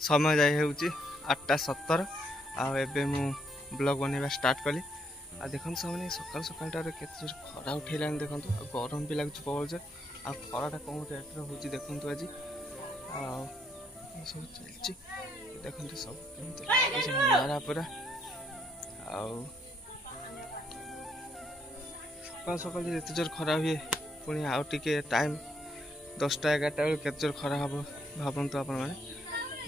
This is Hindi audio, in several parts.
समय जाए हूँ 8:17 आबे मु ब्लॉग बनवा स्टार्ट कली आ देखो सामने सकाल सकाल के खरा उठेला देखो गरम भी लगुच बहुत आ खराटा कौन रेट्रे हो देखु आज सब चलती देखो सब नारा पूरा सकाल सकाल एत जोर खरा हुए पुणी आउ टे टाइम 10टा 11टा बेल के जोर खरा हम भावतु आपण मैंने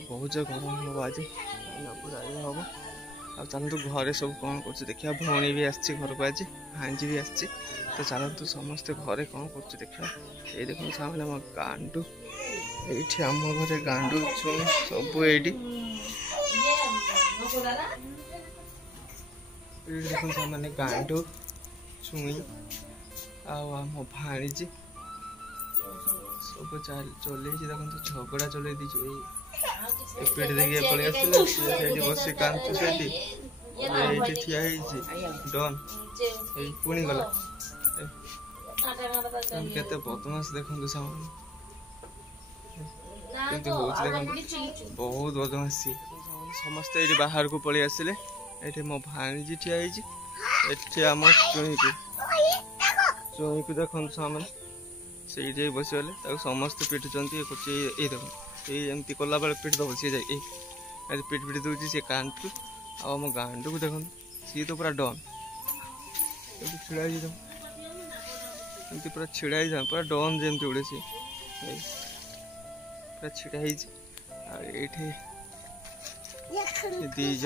बहुत जोर गरम हम आज पूरा ये हम आ चलतु घरे सब कौन कर देखा भौणी भी आसी घर को आज भांजी भी आसी तो चलतु समस्ते घरे कौन कर देखा ये देखो सामने आम गांडू ये आम घर गांडू छुई सब ये देखो सामने गांडू छुई आम भाणीजी सब चल देखो झगड़ा चल पेट देखिए पलि आसते बस कांचु से ठिया डन पुणी गला केते बदमाश देखो सामान बहुत बदमाशी समस्ते ये बाहर को पलि आसिले ये मो भाणीजी ठिया आम चुई को देखो सामने से बसीगले समस्ते पिटुंट ये देखो ये कला बेले पिट दब सी जाए पिट पिट दूसरी सी कांटू आम गांडू को देखो सी तो पूरा डन छिड़ा पूरा छिड़ा पूरा डन जमी उड़े सी पूरा छिड़ा दीज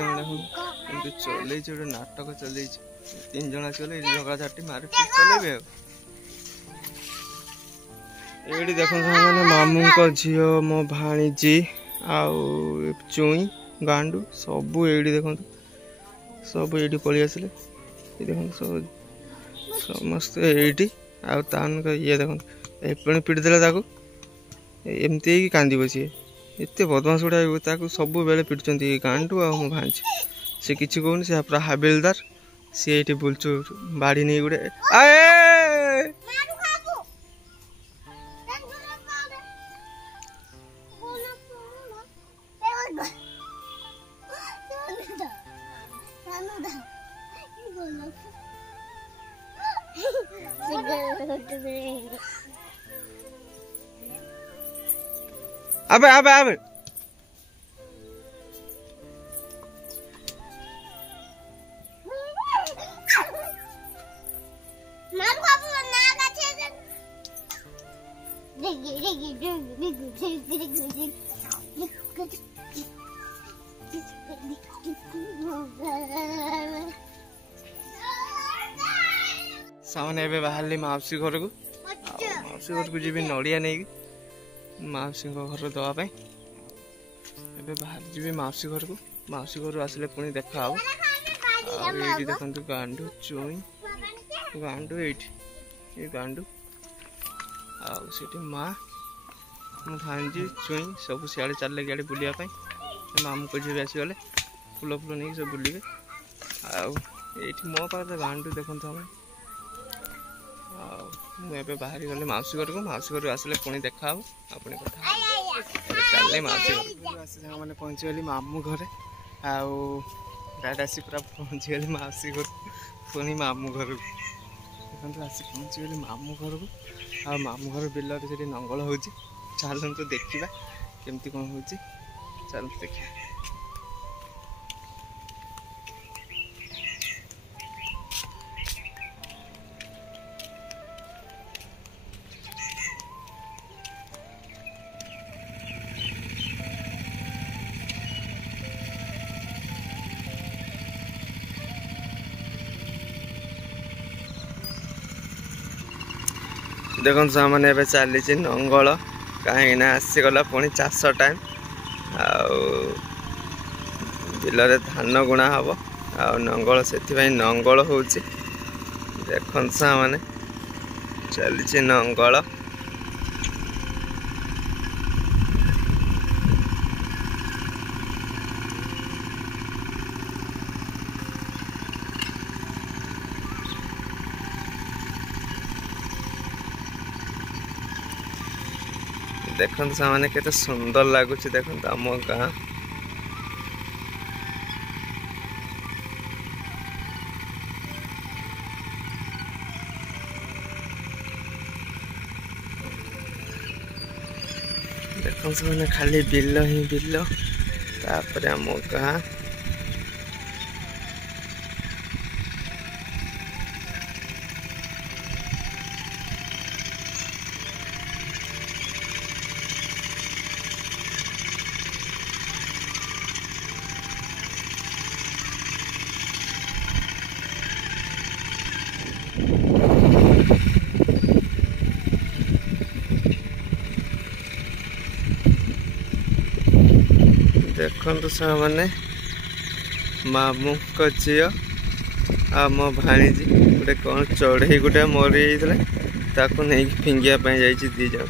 चल गोटे नाटक चल 3 जन चले झगड़ा झाटी मारे चलेबे ये देखो मैंने मामू को झील मो भाणीजी चुई गांडू सब ये देखो सब ये पलि आसिले देखो सब समस्त ये ये देखो पुणी पिटिदेला एमती कांदी सी एत बदमाश गुड़ा सब बेले पिटुंट गांडू आ मो भाणीजी से किसी कहूनी से पूरा हाबिलदार सी ये बुलचु बाड़ी नहीं गुड़े अबे अबे अबे सामने एबे बाहरली मौसी घर को जी नड़िया नहीं मौसी घर दवाई एबे बाहर जी मौसी घर को मौसी घर आसिले पुणी देखा ये देखो गांडू चुई गांडू ये गांडू आठी माँ मो भांजी चुई सब सियाड़े चल गाड़ी बुलापी मामू को झील आसीगले फूल फूल नहीं सब बुलिए ये मो पास गांडू देखो हमें मुझे बाहर गली मौसी घर को मौसी घर आसिले पुणी देखा पुणी कथा चल मौसी घर मैंने पहुँचीगली मामू घरे डायरेक्ट आसी पूरा पहुँचीगली मौसी घर पुणी मामू घर को देखो आसी पहुँचीगली मामू घर को मामू घर बिल से नंगल हो चलते देखा केमती कौन हो चलते देखा देखो सामने एवं चली नंगल कहीं आसीगला पुणी चाष टाइम बिल धान गुणा हम नंगल से नंगल हो देखो सामने चली नंगल देखो सामने केते सुंदर लगुच देखो आम गाँ देखो से खाली बिल ही बिल तापर आम गाँ देखो सामने मामू को झी आ मो भाणीजी गोटे कौन चढ़ई गोटे मरी जाता नहीं फिंगियापाई जाइए दी जन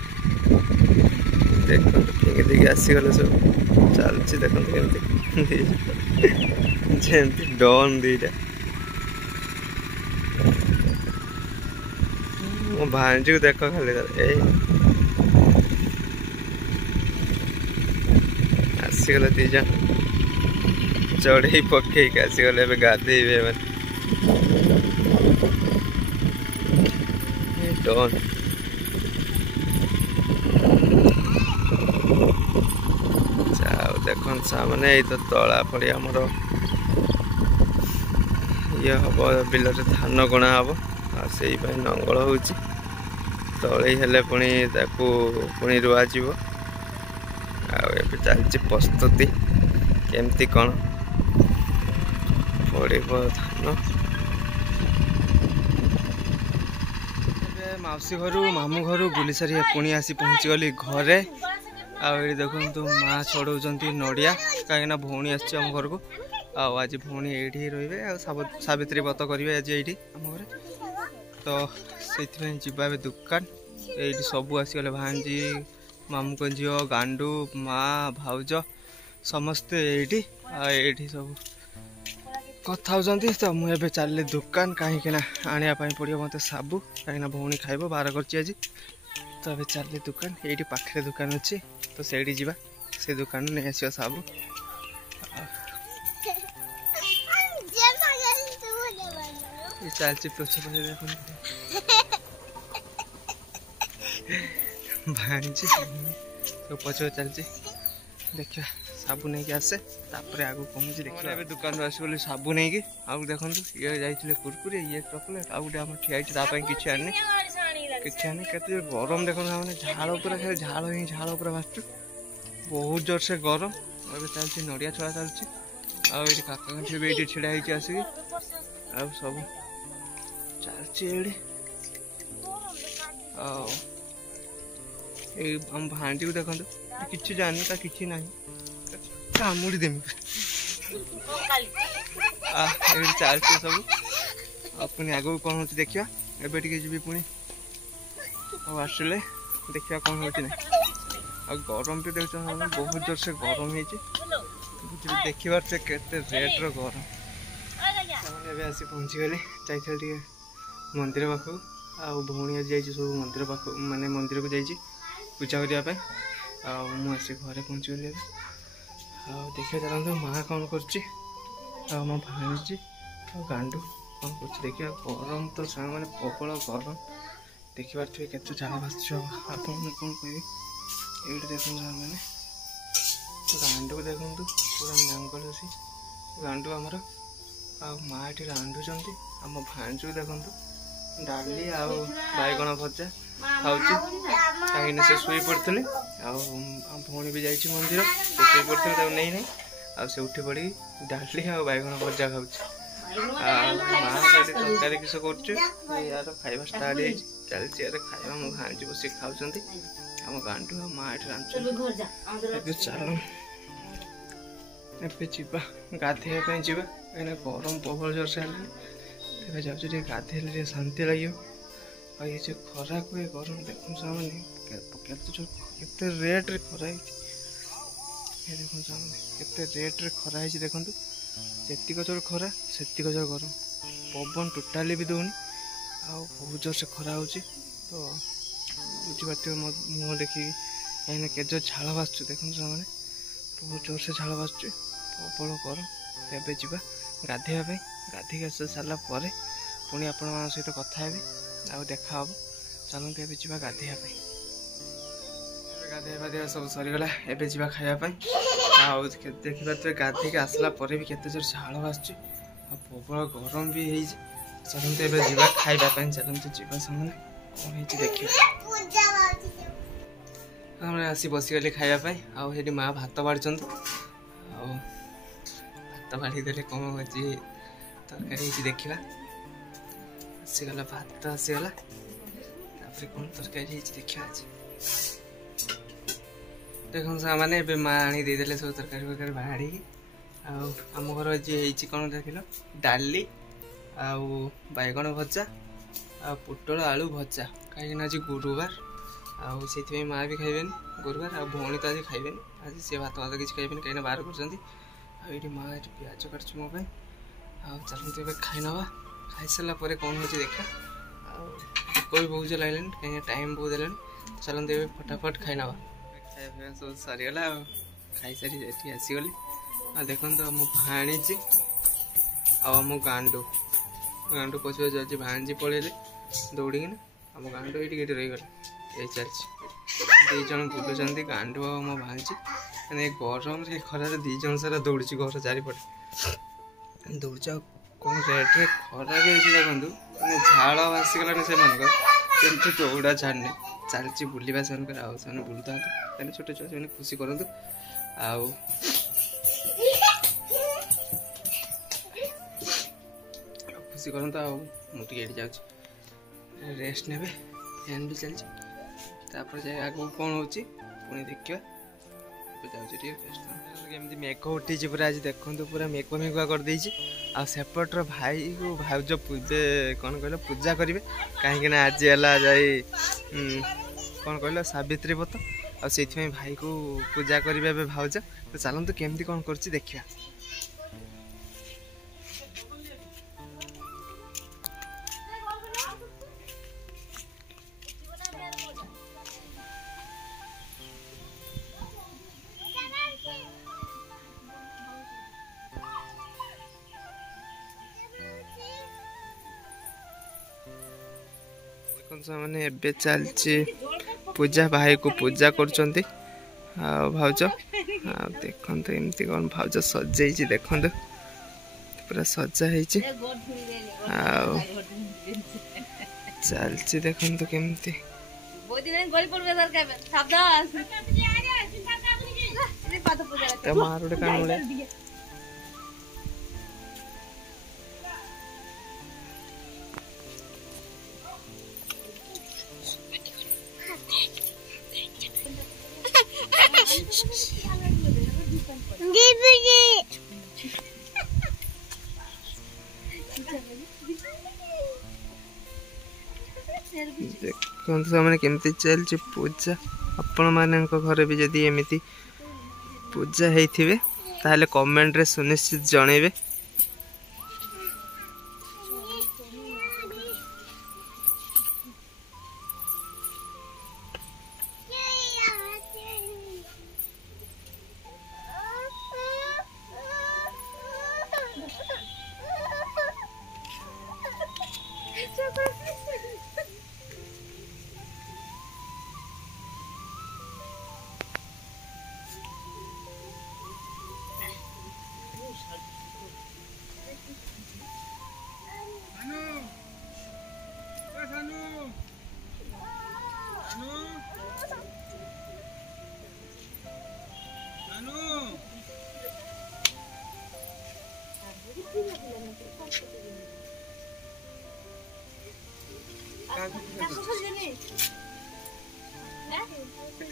देख फिंगी देकी आसीगले सब चलती देखते जमी डन दीटा मो भाणीजी को देख खाली आसीगले दी जन चढ़ई पकईक आसीगले गाधेबे मैंने डन देख सामने तो तला पड़ी आमर ये हम बिल धान गणा हम से नंगल हो तले हेले पुणी पुणी रुआ जीव चलती प्रस्तुति केमती कौन पड़ धान माउसी घर मामू घर बुली सारी पुणी आसी पहुँची गली घरे आगे देखो माँ चढ़ाऊँ नड़िया कहीं भौणी आम घर को आज भौणी ये रे सावित्री व्रत करेंगे आज ये आम घर तो से जीवा दुकान ये सब आसीगले भांजी मामू को झील गांडू माँ भाउज समस्ते ये सब कथा तो मुझे चल दुकान कहीं आने पड़ो मत साबु कहीं भौणी खाइब बार कर आज तो अभी चल दुकान ये पाखे दुकान अच्छी तो से जा से दुकान नहीं आस साबु चलती पछ पछ देख भांजी तो पछ चलती देखा साबु नहीं आसे आगू पहुँची देखिए दुकान आस साबु नहीं आउ देखो ये जाइए कुरकुरे ये चॉकलेट आउ गोटे आम ठिया किसी आनी किसी आनी के गरम देखो मैंने झाड़ पूरा खाली झाड़ ही झाड़ पूरा बाहर बहुत जोर से गरम अभी चलती नड़िया छड़ा चलती आई काका भी ये छिड़ा हो आसिक आ सब चलती आम भांजी को देखो कि जानी कि ना कामुड़ी देमी चलती सब पुणी आगे कौन हो देखा एबे जी पुणी आसले देखा कौन हो गरम भी देख बहुत जोर से गरम हो देखिबार से केते रेट्र गरम आसी पहुँची गली जाइए मंदिर पाखक आ भौणी आज जाइए सब मंदिर पाख माने मंदिर को जाइए पूजा करने मुझे घरे पहुँची गली देखिए चलते माँ कौन कर मो भाणीजी गांडू कौन कर देखिए गरम तो साग मैंने प्रबल गरम देखिए केते झाड़ भास आप कौन कह ये देखो मैंने गांडू देखु पूरा नांगल अच्छी गांडू आमर माँ ये रांधुंट आम भांजू देखु डाली आईगण भजा खाऊँ कहीं से शुई पड़े भौणी भी जाइए मंदिर से शुई पड़े नहीं नहीं से उठी पड़ी डाली आईगण भजा खाऊँ माँ तरकारी किस कर खाଇବା स्टार्ट हो चलती यार खाଇବା मो भांजी बस खाऊँ आम गांडू माँ ये रांधुंट चलो ए गाधेवाई जा कहीं गरम प्रबल जोर से है जाऊँ गाधेले शांति लगे और ये जो खरा को गरम देखो सामने केते रेट रे खरा ये देखो सामने केते रेट रे खरा है देखो जेतिक जोर खरा सेतिक जोर गरम पवन टोटाली भी दौनी आ बहुत जोर से खरा हो तो बुझीपार मुँह देखिए कहीं के झाड़ बासु देखो मैंने बहुत जोर से झाड़ बासुच प्रबल गरम। तेज जा गाधेवाई गाधिक आस सारा पुणी आपण मान सहित कथा आउ देखा हम चलते एवं जा गाधेवाई। गाधे पाधे सब सरीगला एवं जा खायापी देखिए गाधिक आसला भी केते जोर झाड़ बासुच प्रबल गरम भी हो। चलते एवं जा खावाई चलते जा सामने कौन हो देखिए हमें आसी बसीगली खायापी आठ माँ भात बाढ़ भात बाढ़ी देले कौन हो तरकारी देखा आसीगला भात आसीगला कौन तरकारी देखा आज देखो सामाने माँ आनी देदेले सब तरकारी फरकारी बाड़ी आम घर जी कौन देख डाली आईगण भजा आ पुटल आलू भजा कहीं आज गुरुवार से माँ भी खाइबेन गुरुवार आ भौणी तो आज खाइबेन आज सी भात भात किसी खाइबेन कहीं बाहर कर माँ ये प्याज काटुछ मो चलते खाई नवा खाई सारा कौन हो देखा कोई बहुत लगे कहीं टाइम बहुत है चलते फटाफट खाई नवा खाया सब सरीगला खाई सारी आसीगली देखो मो भाणीजी आम गांडू गांडू पशु जाए भाणीजी पलैले दौड़िकिना आम गांडू ये रहीगला ये चलती जन बुलूँ गांडू आ मो भाणीजी मैंने गरम खरार दी जन सारा दौड़ी घर चारिपटे दौड़ कौन रेट्रे खरा भी देखु मैंने झाड़ आसीगलानी से दौड़ा छाड़ने चलती बुलवा से बुलता था छोटे छुआ से खुशी करूँ खुशी करता मुझे जा रेस्ट ने फैन भी चलती आगे कौन हो पुणी देखा जामती मेघ उठी पूरा आज देखो पूरा मेघुआ मेघुआ करदे आसेपटर भाई को भाज कौन कहल पूजा करेंगे कहीं आज है कौन कहल सावित्री व्रत आ भाई को पूजा करेंगे भाज तो चलते केमती कौन कर देखा मैंने एबे चलची पूजा भाई को पूजा कर भाज देखो एमती कौन भाज सजे देखो पूरा सजा चलची देखो केमती मार कान देखो मैंने केमती चलती पूजा आपण मान घर भी जदि एमती पूजा होते ताहले कमेंट रे सुनिश्चित जनइबे।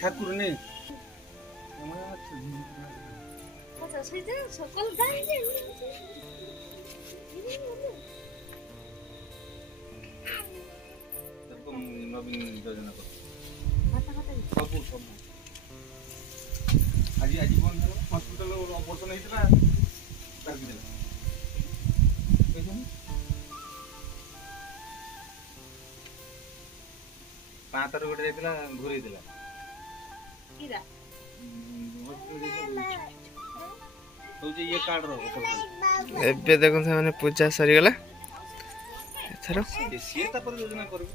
ठाकुर नहीं नवीन योजना आज आज हॉस्पिटल ऑपरेशन होता पातर गोटे जाइला घूरी देला ହଉଛି ଇଏ କାର୍ଡ ର ଏବେ ଦେଖନ୍ତୁ ସେମାନେ ପୂଜା ସରିଗଲା ଏଥର ସିଏ ତାପରେ ଯୋଜନା କରିବେ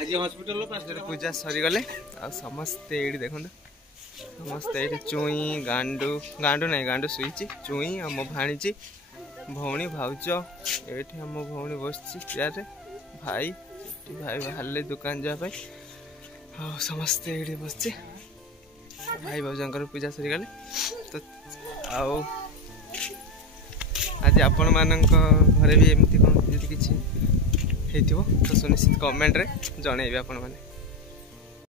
ଆଜି ହସ୍ପିଟାଲ ପୂଜା ସରିଗଲେ ଆଉ ସମସ୍ତେ ଏଇଠି ଦେଖନ୍ତୁ ସମସ୍ତେ ଏଇଠି ଚୁଇଁ ଗାଣ୍ଡୁ ନାହିଁ ଗାଣ୍ଡୁ ଶୋଇଛି ଚୁଇଁ ଆଉ ମୋ ଭାଣିଛି ଭଉଣୀ ଭାଉଜ ଏଇଠି ଆମ ଭଉଣୀ ବସିଛି ଚେୟାରରେ ଭାଇ ଭାଇ ବାହାରିଲେ ଦୋକାନ ଯିବା ପାଇଁ ଆଉ ସମସ୍ତେ ଏଇଠି ବସିଛି ଭାଇ ଭାଉଜଙ୍କର ପୂଜା ସରିଗଲେ ତ ଆଉ ଆଜି ଆପଣମାନଙ୍କ ଘରେ ବି ଏମିତି କ'ଣ ଯଦି କିଛି ହେଇଥିବ ତ ସୁନିଶ୍ଚିତ କମେଣ୍ଟରେ ଜଣେଇବେ ଆପଣମାନେ।